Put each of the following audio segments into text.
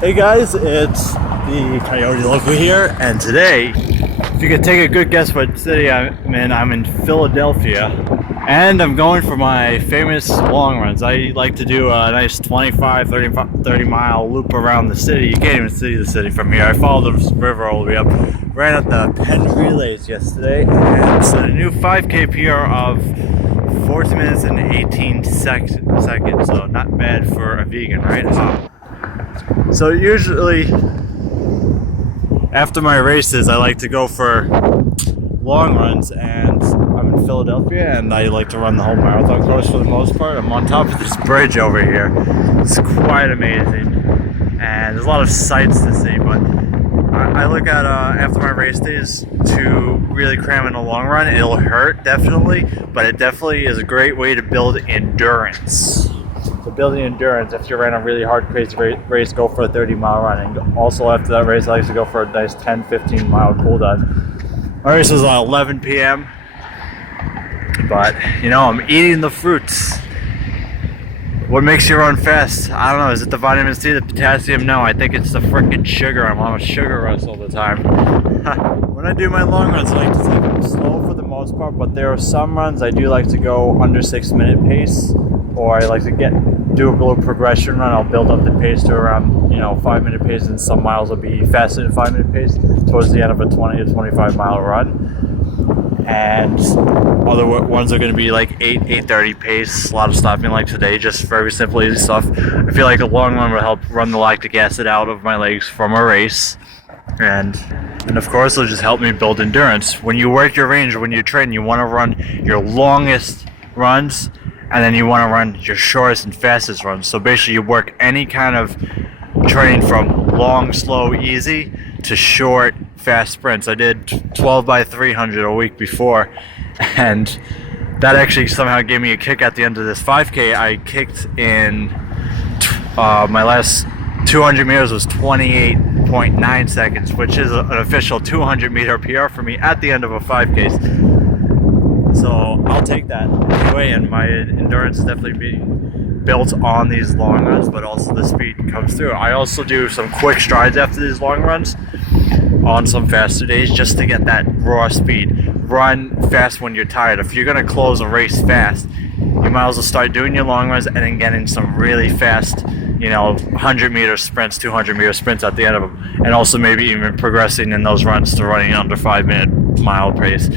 Hey guys, it's the Coyote Local here, and today, if you could take a good guess what city I'm in Philadelphia, and I'm going for my famous long runs. I like to do a nice 30 mile loop around the city. You can't even see the city from here. I followed the river all the way up, ran at the penn-relays yesterday, and it's a new 5K PR of 40 minutes and 18 seconds, so not bad for a vegan, right? So usually after my races I like to go for long runs, and I'm in Philadelphia and I like to run the whole marathon course for the most part. I'm on top of this bridge over here. It's quite amazing and there's a lot of sights to see, but I look at after my race days to really cram in a long run. It'll hurt definitely, but it definitely is a great way to build endurance. So building endurance, if you ran a really hard, crazy race, go for a 30-mile run. And also after that race, I like to go for a nice 10-15 mile cool down. My race was at 11 p.m. But, you know, I'm eating the fruits. What makes you run fast? I don't know. Is it the vitamin C, the potassium? No, I think it's the frickin' sugar. I'm on a sugar rush all the time. When I do my long runs, I like to take them slow for the most part, but there are some runs I do like to go under 6-minute pace. Or I like to do a little progression run. I'll build up the pace to around 5-minute pace, and some miles will be faster than 5-minute pace towards the end of a 20 to 25 mile run. And other ones are going to be like 8:30 pace, a lot of stopping like today, just very simple, easy stuff. I feel like a long run will help run the lactic acid out of my legs from a race. And of course it'll just help me build endurance. When you work your range, when you train, you want to run your longest runs, and then you want to run your shortest and fastest runs. So basically you work any kind of training from long, slow, easy to short, fast sprints. I did 12 by 300 a week before, and that actually somehow gave me a kick at the end of this 5K. I kicked in my last 200 meters was 28.9 seconds, which is an official 200 meter PR for me at the end of a 5K. So I'll take that anyway, and my endurance is definitely being built on these long runs, but also the speed comes through. I also do some quick strides after these long runs on some faster days just to get that raw speed. Run fast when you're tired. If you're going to close a race fast, you might as well start doing your long runs and then getting some really fast 100-meter sprints, 200-meter sprints at the end of them, and also maybe even progressing in those runs to running under 5-minute mile pace.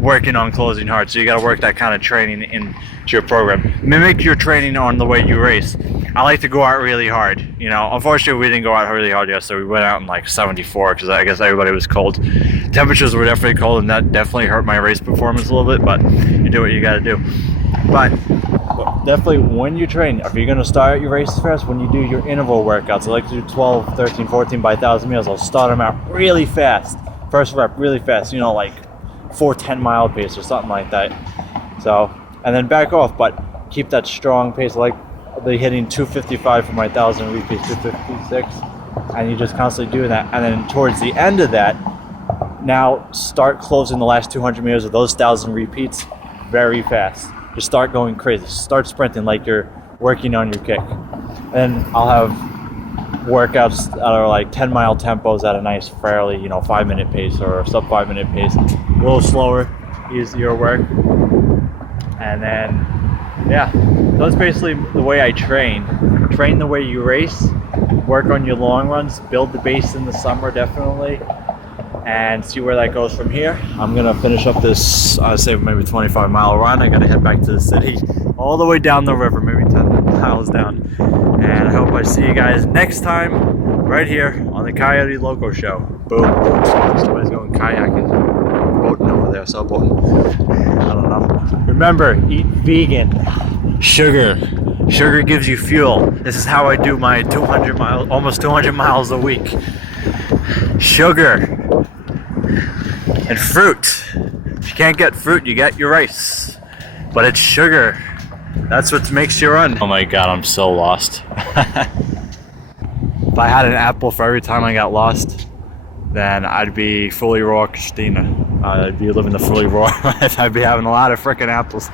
Working on closing hard, so you got to work that kind of training into your program. Mimic your training on the way you race. I like to go out really hard. Unfortunately we didn't go out really hard yesterday. We went out in like 74 because I guess everybody was cold. Temperatures were definitely cold, and that definitely hurt my race performance a little bit, but you do what you got to do. But definitely when you train, if you're going to start your races fast, when you do your interval workouts, I like to do 12, 13, 14 by 1,000 meters. I'll start them out really fast. First rep really fast, like 4-10-mile pace or something like that. So, and then back off, but keep that strong pace. Like I'll be hitting 255 for my 1,000 repeats, 256, and you just constantly do that. And then towards the end of that, now start closing the last 200 meters of those 1,000 repeats very fast. Just start going crazy. Start sprinting like you're working on your kick. And I'll have workouts that are like 10-mile tempos at a nice, fairly 5-minute pace or sub 5-minute pace, a little slower, easier work. And then that's basically the way I train the way you race, work on your long runs, build the base in the summer definitely, and see where that goes from here. I'm gonna finish up this I'd say maybe 25-mile run. I gotta head back to the city all the way down the river, maybe 10 miles down. And I hope I see you guys next time right here on the Coyote Loco Show. Boom. Somebody's going kayaking, boating over there, sailboating. I don't know. Remember, eat vegan. Sugar gives you fuel. This is how I do my almost 200 miles a week. Sugar and fruit. If you can't get fruit, you get your rice. But it's sugar. That's what makes you run. Oh my god, I'm so lost. If I had an apple for every time I got lost, then I'd be fully raw Christina. I'd be living the fully raw life. I'd be having a lot of frickin' apples.